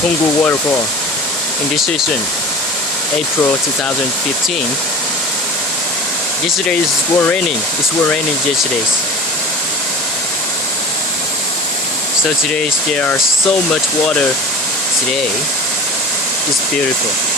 Pongour waterfall in this season, April 2015. Yesterday it was raining. It was raining yesterday. So today there are so much water today. It's beautiful.